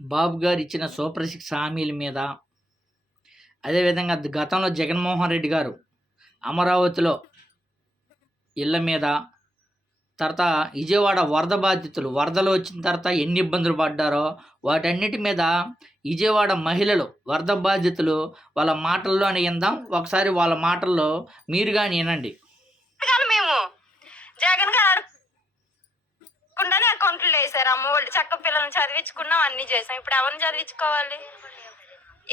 బాబు గారు ఇచ్చిన సూపర్ హామీల మీద అదేవిధంగా గతంలో జగన్మోహన్ రెడ్డి గారు అమరావతిలో ఇళ్ళ మీద తర్వాత విజయవాడ వరద బాధితులు వరదలు వచ్చిన తర్వాత ఎన్ని ఇబ్బందులు పడ్డారో వాటన్నిటి మీద విజయవాడ మహిళలు వరద బాధితులు వాళ్ళ మాటల్లోనే విందాం. ఒకసారి వాళ్ళ మాటల్లో మీరు కానీ వినండి. మేము జగన్ గారు అకౌంట్లు వేసారు అమ్మ వాళ్ళు. చక్క పిల్లల్ని చదివించుకున్నాం అన్ని చేసాం ఇప్పుడు ఎవరిని చదివించుకోవాలి?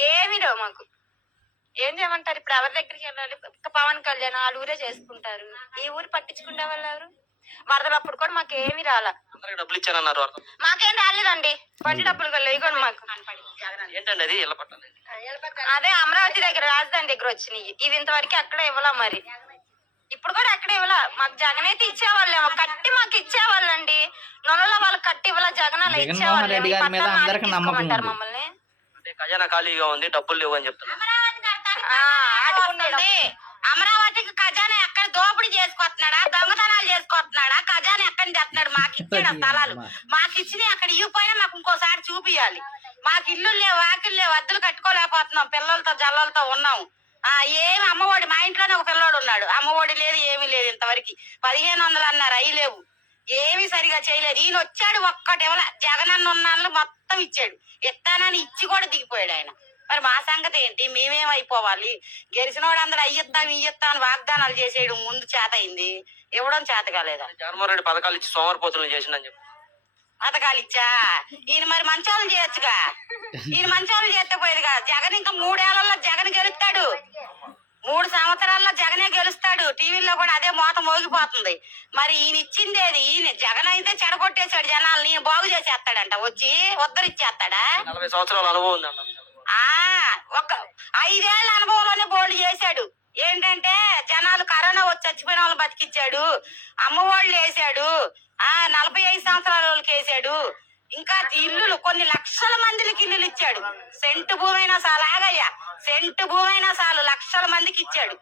ఏమీ లేవు మాకు. ఏం చేయమంటారు? ఇప్పుడు ఎవరి దగ్గరికి వెళ్ళాలి? పవన్ కళ్యాణ్ వాళ్ళ ఊరే చేసుకుంటారు. ఈ ఊరు పట్టించుకునే వాళ్ళు ఎవరు? వరదలు అప్పుడు కూడా మాకు ఏమీ రాలా. డబ్బులు మాకేం రాలేదండి. వడ్డీ డబ్బులు కూడా లేకుండా మాకు. ఏంటండి అది? అమరావతి దగ్గర రాజధాని దగ్గర వచ్చినాయి. ఇవి ఇంతవరకు ఎక్కడ ఇవ్వాలా మరి? ఇప్పుడు కూడా ఎక్కడ ఇవ్వాలా? మాకు జగన్ అయితే ఇచ్చేవాళ్ళేమో కట్టి మాకు ఇచ్చేవాళ్ళండి. నొనలో వాళ్ళకి కట్టి ఇవ్వాలా? జగన్ అలా జగన్మోహన్ రెడ్డి గారి మీద అందరికీ నమ్మకం ఉంది. మమ్మల్ని? ఖజానా ఖాళీగా ఉంది డబ్బులు లేవు అని చెప్తున్నారు. అమరావతికి ఖజానా ఎక్కడ దోపిడీ చేసుకొస్తున్నాడా? దొంగతనాలు చేసుకొస్తున్నాడా? ఖజానా ఎక్కడ తెస్తున్నాడు? మాకు ఇచ్చాడు స్థలాలు? మాకు ఇచ్చిన అక్కడ ఇవ్వపోయినా మాకు ఇంకోసారి చూపియాలి. మాకు ఇల్లు లేవు వాకిలు లేవు అద్దెలు కట్టుకోలేకపోతున్నాం. పిల్లలతో జల్లలతో ఉన్నాం. ఆ ఏమి అమ్మఒడి మా ఇంట్లోనే ఒక పిల్లోడు ఉన్నాడు. అమ్మఒడి లేదు ఏమీ లేదు ఇంతవరకు. పదిహేను వందలు అన్నారు అయి లేవు. ఏమీ సరిగా చేయలేదు. ఈయన వచ్చాడు ఒక్కటి ఇవ్వలే జగన్ అన్న ఉన్నాళ్ళు మొత్తం ఇచ్చాడు. ఇస్తానని ఇచ్చి కూడా దిగిపోయాడు ఆయన. మరి మా సంగతి ఏంటి? మేమేం అయిపోవాలి గెలిచినోడు అందరూ అయ్యిస్తాం ఇయ్యిస్తాం అని వాగ్దానాలు చేసేయడం ముందు చేత అయింది. ఇవ్వడం చేత కాలేదా? జగన్మోహన్ రెడ్డి పథకాలు ఇచ్చి సోమరిపోతులను చేసిందని చెప్పి. పథకాలు ఇచ్చా? ఈయన మరి మంచోళ్ళు చేయొచ్చుగా. ఈయన మంచోళ్ళు చేస్తే పోయేదిగా జగన్ ఇంకా మూడేళ్ళలో జగన్ గెలుస్తాడు. మూడు సంవత్సరాల్లో జగనే గెలుస్తాడు. టీవీలో కూడా అదే మోత మోగిపోతుంది. మరి ఈయన ఇచ్చిందేది ఈయన జగన్ అయితే చెడగొట్టేశాడు జనాల్ని బాగు చేసేస్తాడంట. వచ్చి ఉద్ధరిచ్చేస్తాడా నలభై సంవత్సరాల అనుభవం ఆ ఒక ఐదేళ్ళ అనుభవంలోనే బోల్డ్ చేశాడు. ఏంటంటే జనాలు కరోనా వచ్చి చచ్చిపోయిన వాళ్ళు బతికిచ్చాడు. అమ్మఒళ్ళు వేసాడు ఆ నలభై ఐదు సంవత్సరాల వాళ్ళకి వేసాడు ఇంకా ఇల్లులు కొన్ని లక్షల మందికి ఇల్లులు ఇచ్చాడు. సెంటు భూమి అయినా చాలు ఆగయ్యా. సెంటు భూమి అయినా చాలు లక్షల మందికి ఇచ్చాడు.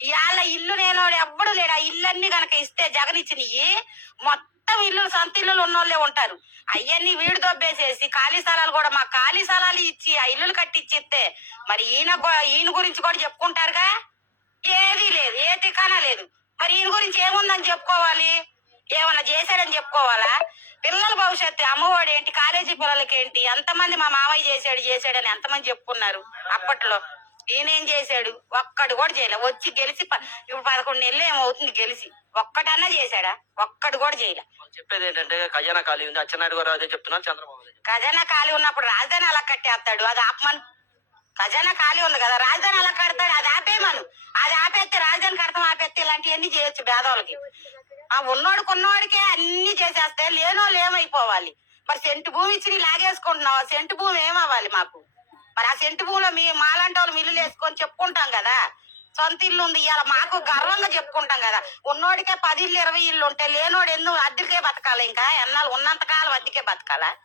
ఇవాళ ఇల్లు నేను ఎవ్వడు లేడు. ఆ ఇల్లన్నీ గనక ఇస్తే జగన్ ఇచ్చినవి మొత్తం ఇల్లు సొంత ఇల్లులు ఉన్నోళ్ళే ఉంటారు. అవన్నీ వీడు దొబ్బేసేసి ఖాళీ స్థలాలు కూడా మా ఖాళీ స్థలాలు ఇచ్చి ఆ ఇల్లులు కట్టిచ్చిస్తే మరి ఈయన ఈయన గురించి కూడా చెప్పుకుంటారుగా? ఏదీ లేదు. ఏ తికానా లేదు. మరి ఈయన గురించి ఏముందని చెప్పుకోవాలి? ఏమన్నా చేశాడని చెప్పుకోవాలా? పిల్లల భవిష్యత్తు అమ్మఒడి ఏంటి కాలేజీ పిల్లలకి ఏంటి ఎంతమంది మా మామయ్య చేశాడు చేశాడని ఎంతమంది చెప్పుకున్నారు అప్పట్లో. ఈయన చేశాడు? ఒక్కడు కూడా చేయలే. వచ్చి గెలిచి ఇప్పుడు పదకొండు నెలలు ఏమవుతుంది గెలిచి? ఒక్కటన్నా చేశాడా? ఒక్కడు కూడా చేయలే. చెప్పేది ఏంటంటే ఖజానా ఖాళీ ఉంది అచ్చెన్నాయుడు గారు అదే చెప్తున్నారు చంద్రబాబు. ఖజానా ఖాళీ ఉన్నప్పుడు రాజధాని అలా కట్టేస్తాడు అది ఆపమను. ఖజానా ఖాళీ ఉంది కదా రాజధాని అలా కడతాడు అది ఆపేయమను. అది ఆపేస్తే రాజధాని కడతాం ఆపేస్తే ఇలాంటివన్నీ చేయొచ్చు పేదవాళ్ళకి ఆ ఉన్నోడు కొన్నోడికే అన్ని చేసేస్తే లేనోళ్ళు ఏమైపోవాలి? మరి సెంటు భూమి ఇచ్చి నీ లాగేసుకుంటున్నావు? ఆ సెంటు భూమి ఏమవ్వాలి మాకు? మరి ఆ సెంటు భూమిలో మీ మాలాంటి వాళ్ళు మిల్లులు వేసుకొని చెప్పుకుంటాం కదా? సొంత ఇల్లు ఉంది ఇవాళ మాకు గర్వంగా చెప్పుకుంటాం కదా? ఉన్నోడికే పది ఇల్లు ఇరవై ఇల్లు ఉంటే లేనోడు ఎందుకు అద్దెకే బతకాలి ఇంకా? ఎన్నాళ్ళు ఉన్నంత కాలం అద్దెకే బతకాలా?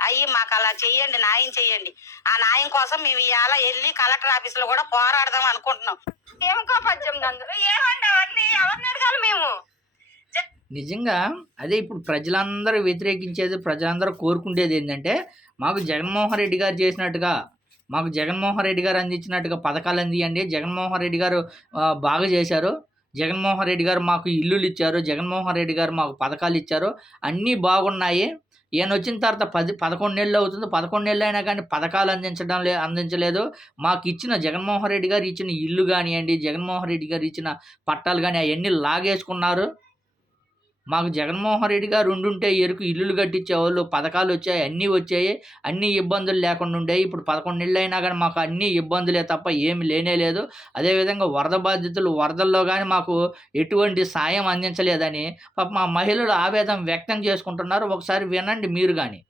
అయ్యి మాకు అలా చెయ్యండి న్యాయం చెయ్యండి. ఆ న్యాయం కోసం మేము ఇవాళ వెళ్ళి కలెక్టర్ ఆఫీస్లో కూడా పోరాడదాం అనుకుంటున్నాం. ఏమకో పద్యం అందరూ ఏమండి అవన్నీ? ఎవరిని అడగాలి మేము? నిజంగా అదే ఇప్పుడు ప్రజలందరూ వ్యతిరేకించేది ప్రజలందరూ కోరుకునేది ఏంటంటే మాకు జగన్మోహన్ రెడ్డి గారు చేసినట్టుగా మాకు జగన్మోహన్ రెడ్డి గారు అందించినట్టుగా పథకాలు అందియండి. జగన్మోహన్ రెడ్డి గారు బాగా చేశారు. జగన్మోహన్ రెడ్డి గారు మాకు ఇల్లులు ఇచ్చారు. జగన్మోహన్ రెడ్డి గారు మాకు పథకాలు ఇచ్చారు. అన్నీ బాగున్నాయి. ఈయన వచ్చిన తర్వాత పది పదకొండు నెలలు అవుతుంది. పదకొండు నెలలు అయినా కానీ పథకాలు అందించడం లే అందించలేదు. మాకు ఇచ్చిన జగన్మోహన్ రెడ్డి గారు ఇచ్చిన ఇల్లు కానివ్వండి జగన్మోహన్ రెడ్డి గారు ఇచ్చిన పట్టాలు కానీ అవన్నీ లాగేసుకున్నారు. మాకు జగన్మోహన్ రెడ్డి గారు ఉండుంటే ఎరుకు ఇల్లులు కట్టించేవాళ్ళు పథకాలు వచ్చాయి అన్నీ వచ్చాయి. అన్ని ఇబ్బందులు లేకుండా ఉండేవి ఇప్పుడు పదకొండు నెలలు అయినా కానీ మాకు అన్ని ఇబ్బందులే తప్ప ఏమి లేనే లేదు. అదేవిధంగా వరద బాధితులు వరదల్లో కానీ మాకు ఎటువంటి సాయం అందించలేదని పాప మా మహిళలు ఆవేదన వ్యక్తం చేసుకుంటున్నారు. ఒకసారి వినండి మీరు కానీ.